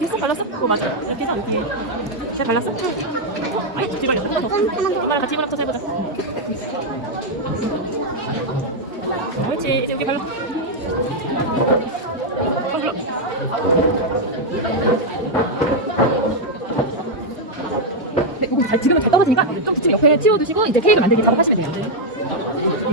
했어? 발랐어? 어 맞아 이렇게 해서 여기 잘 발랐어? 어? 아이 뒤좀 하나 더. 엄마랑 같이 입을 합쳐서 해보자 옳지 이제 여기 발라 손 불러 네, 이거 잘, 지금은 잘 떨어지니까 좀 지금 옆에 치워두시고 이제 케이크 만들기 작업하시면 돼요.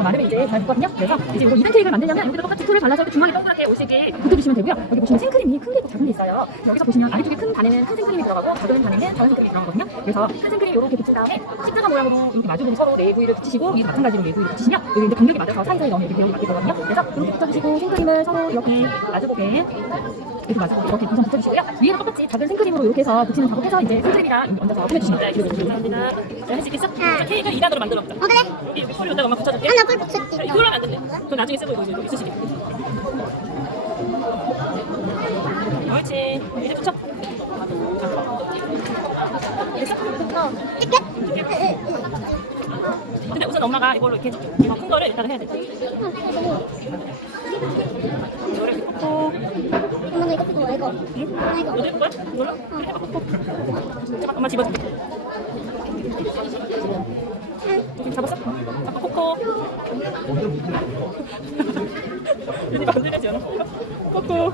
마르면 이제 잘 붙거든요. 그래서 이제 이거 2단 케이크를 만들려면 여기다 똑같이 발라서 이렇게 중앙에 동그랗게 오시게 붙여주시면 되고요. 여기 보시면 생크림이 큰 게 있고 작은 게 있어요. 여기서 보시면 아래쪽에 큰 반에는 큰 생크림이 들어가고 작은 반에는 작은 생크림이 들어가거든요. 그래서 큰 생크림 이렇게 붙인 다음에 십자가 모양으로 이렇게 마주보고 서로 네 부위를 붙이시고 위도 마찬가지로 네 부위를 붙이시면 여기 이제 간격이 맞아서 사이사이 넣으면 이렇게 배역이 맞게 되거든요. 그래서 이렇게 붙여주시고 생크림을 서로 이렇게 마주보게 이렇게 마주보고 이렇게 우선 붙여주시고요. 위에는 똑같이 작은 생크림으로 이렇게 해서 붙이는 작업해서 이제 생크림이랑 얹어서 뿌려주시면 돼요. 이렇게 감사합니다. 자, 할수 있겠어? 자, 케이크를 2단으로 만들어 보자. 어 그래. 여기 여기 풀 여기다가 엄마 붙여줄게. 하나 뿔 붙였지. 이걸로 하면 안 된대. 그건 나중에 쓰고 이거 이거 있으시게. 옳지. 이제 붙여. 됐어? 어. 근데 우선 엄마가 이걸로 이렇게 해줄게. 큰 거를 이따가 해야 돼. 이거를 꽂고. 이거. 나 이거. 어디 할 거야? 이걸로? 잠깐, 엄마 집어줄게. 여기 잡았어? 잡고 꽂고. 여기 만들려지 않아? 꽂고.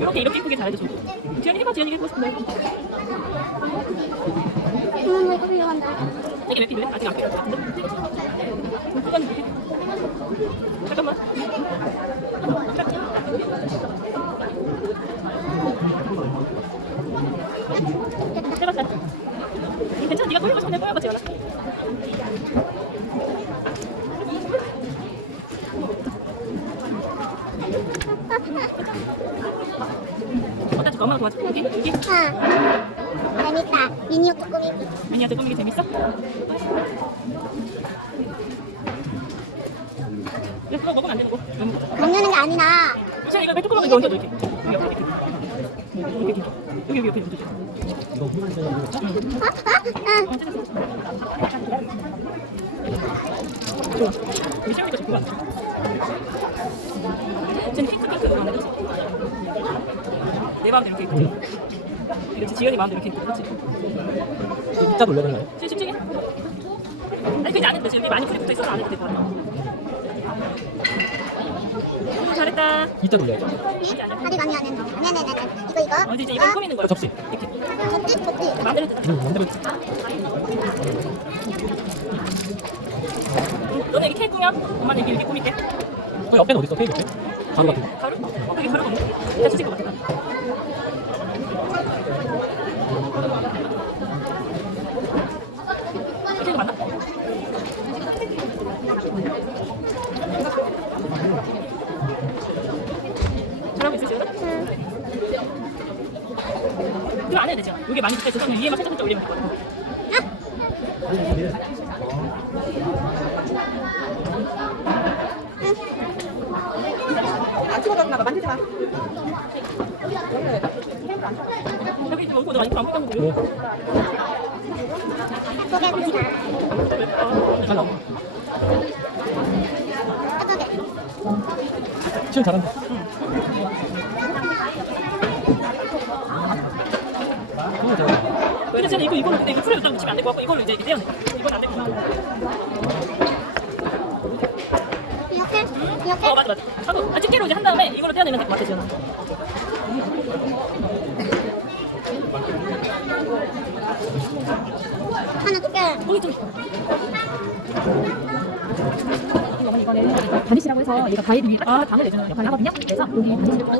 이렇게 이렇게 예쁘게 잘해줘. 지연이 해봐, 지연이 해보고 싶은데. 나 이거 필요한데. 이게 몇 필요해? 아직 안 이렇게. 잠깐만. 해봤자. 괜찮아, 네가 꾸리고 싶은데 꾸며봐, 지연아. 엄마가 도와줘. 여기? 여기? 아. 미니어 꾸꾸미기. 미니어처 꾸미기 재밌어? 이거 그거 먹으면 안 되고 너무 먹는 게 아니라. 자 이거 매트꾸러기 이거 얹어줘 이렇게 여기 옆에 이렇게 여기 여기 옆에 얹어줘 아, 아, 아. 어 찢었어 좋아 우리 시험이가 좀 그거 안 돼. 쟤는 핑크 핑크 그거 안 해주지 내 마음대로 이렇게 이렇 지 지연이 마음대로 이렇게 있고 그렇지 진짜 놀래는 거예요? 지금 집중해 아니 그냥 안 해도 돼 지금 많이 풀이 붙어 있어서 안 해도 될것 같아 오, 잘했다 진짜 놀래요. 이게 아니야 아직 아니 안 했어. 아니 아니 아니 아니. 이거 이거. 어디 이제 이거 꾸미는 거야 접시. 이렇게 접지 접지. 마음대로 뜯어 응, 만들어. 너네 여기 케이크 꾸며 엄마는 여기 이렇게 꾸밀게 그 옆에는 어디 있어? 케이크 옆에? 가루 같은 거. 가루? 어 여기 가루가 없네 야 수직 것 같아 케이크 맞나? 잘하고 있어 지금? 이거 안 해도 되죠? 여기 많이 붙어 있어서 그냥 위에만 살짝 살짝 올리면 되거든 안봐 만지지 마 여기 좀 오고 너 아직도 안 붙은 거 네. 고개 붙이나. 잘 나와. 어떻게? 시험 잘한다. 어, 근데 저는 이거 이걸로 근데 이거 풀에 일단 묻히면 안될 것 같고 이걸로 이제 이렇게 돼 이건 안 되구나 이렇게? 이렇게? 어 맞아 맞아 하고 아, 집게로 이제 한 다음에 이걸로 떼어내면 될 것 같아 지연아 하나 두께. 거기 좀 이거는 가니시라고 해서 얘가 가위를 아 당을 내주는 역할을 하거든요. 그래서 여기 가니시고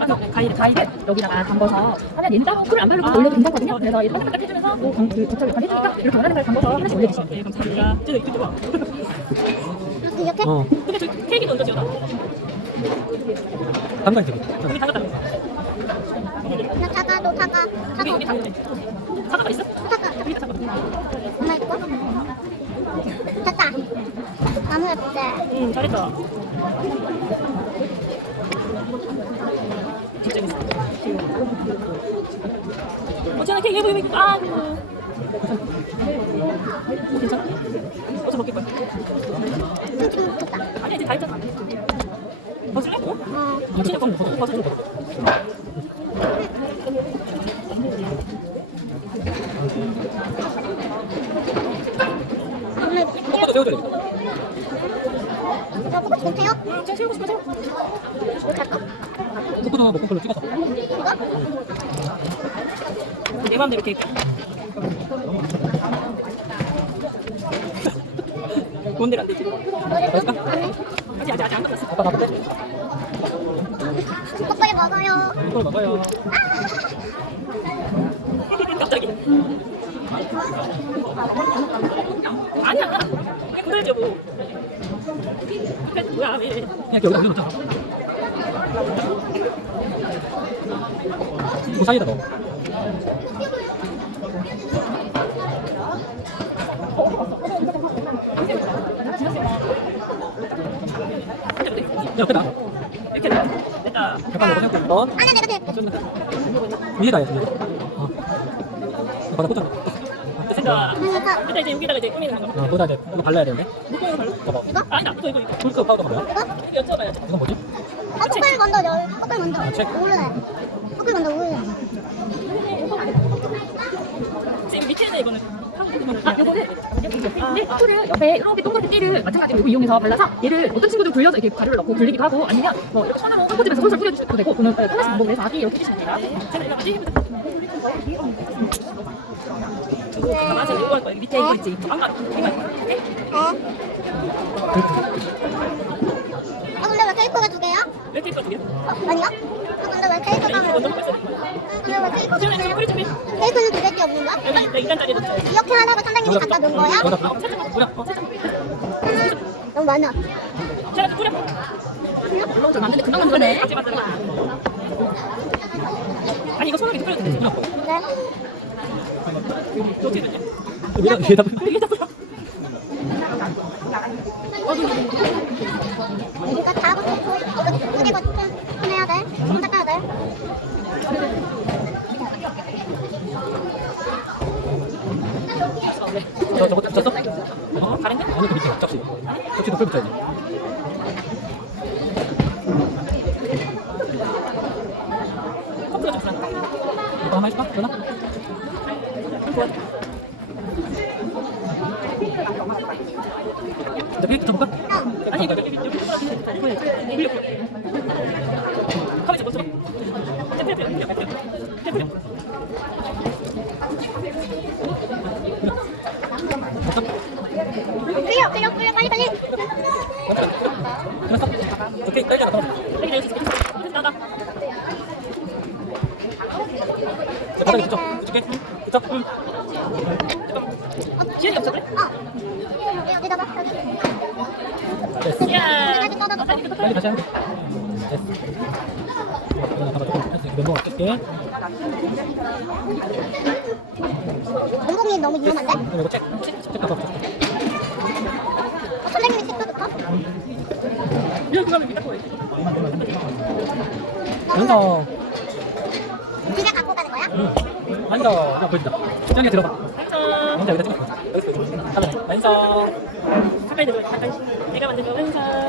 아 가위를 가위를 여기다가 담궈서 하면 얘는 딱 풀을 안 바르고 올려도 괜찮거든요. 그래서 얘 반짝반짝 해주면서 또그 겉절 역할 해주니까 이렇게 원하는 걸 담궈서 하나씩 올려주시면 돼요. 감사합니다. 쟤 이거 봐. 이렇게 이렇게? 어, 근데 저 케이크 얹어 지연아. 담가지 되게. 여기 담갔다. 나 타가 너 타가 여기 타가 여기 때. 사과가 있어? 타가. 여기다 사과. 엄마 이거? 됐다. 예쁘지? 응 잘했다. 어, 지연아 케이크 여기 아. 그. 괜찮아? 어서. 좀 지금. 아니 이제 다 했잖아. 벗을래? 어? 어. 진짜 벗어 벗어 벗어 벗어. 오늘 똑바로 세워줘야 돼. 저 포커스 못해요? 응, 제가 세우고 싶어 세워. 이렇게 할까? 속도도 먹고 걸로 찍어서. 이거? 내 맘대로 이렇게. 뭔데 안 되지? 맛있까? 아니. 아직 아직 아직 안 끝났어. 아빠 나쁜데? 오빠이 먹어요. 이걸 먹어요. 갑자기. 아니야. 왜 부들져 뭐. 그게 뭐야 왜? 그냥 여기다 올려놓자. 그 사이에다 넣어. 야, 놔. 이렇게 돼. 됐다. 잠깐 먹어, 생각해. 넌. 위에다 해, 위에다. 어. 바닥 꽂아. 됐다. 그러니까 일단 이제 여기다가 이제 꾸미는 거. 어, 거기다 이제 이거 발라야 되는데. 묶어서 발라. 봐봐. 이거? 아니다. 이거 이거 이거. 풀크 파우더가 뭐야? 이거 여쭤봐야지. 이건 뭐지? 어, 포클 먼저 넣어. 포클 먼저. 아, 책. 오르네. 포클 먼저 오르네. 지금 밑에는 이거는 아, 요거는 근데 풀을 옆에 이렇게 동그랗게 띠를 마찬가지로 이거 이용해서 발라서 얘를 어떤 친구들 굴려서 이렇게 가루를 넣고 굴리기도 하고 아니면 뭐 이렇게 손으로 흙꽂으면서 솔솔 뿌려주셔도 되고 그는 편하신 방법을 해서 아기 이렇게 해주시면 돼요. 제가 이거 아 이거 네. 아, 근데 왜 케이크가 두 개야? 왜 이렇게 두 개? 어, 아니야? 아, 근데 왜 케이크가 이거 먼저 왜 케이크가 두 개야? 케이크는 두 개밖에 없는 거야? 여기 내 넣자 이렇게 하다가 선생님이 갖다 놓은 거야? 뿌려. 뿌려. 어. 하나. 너무 많아. 좀 뿌려 좀 만드는데 금방 만들어내. 아니 이거 손으로 이렇게 뿌려도 되지 네. 이거 어떻게 되냐 위에다, 위에다. 이게 뿌려 이거 다 하고 싶고 이거 좀 해야 돼. 좀 닦아야 돼. 저, 저거 쳤어? 어? 다른데? 아니, 그 밑에 접시. 접시도 풀 붙여야지. 커플가 좀 불안해 이거 하나 해줄까? 전화? 이제 케이크 쳐볼까? 아니 이거 여기 여기 가만있어 봐 빨리, 빨리. 나가 바닥에 붙여. 붙일게. 붙여. 응. 지현이 없어 그래? 어. 여기다가 여기. 됐어. 야 여기 떠다 아니 이거 빨리 다시 하면 돼. 됐어. 봐봐, 조금 면봉 할게. 공공이 너무 위험한데? 그럼 이거 책, 책, 책 갖다 붙여. 어, 선생님이 책도 좋다. 이렇게 가면 보여 완성. 네가 갖고 가는 거야? 응. 완성. 이거 보여준다. 짱이 들어봐. 먼저 여기다 찍어. 여기서 완성. 가까이 들어 가까이 내가 만든 거 완성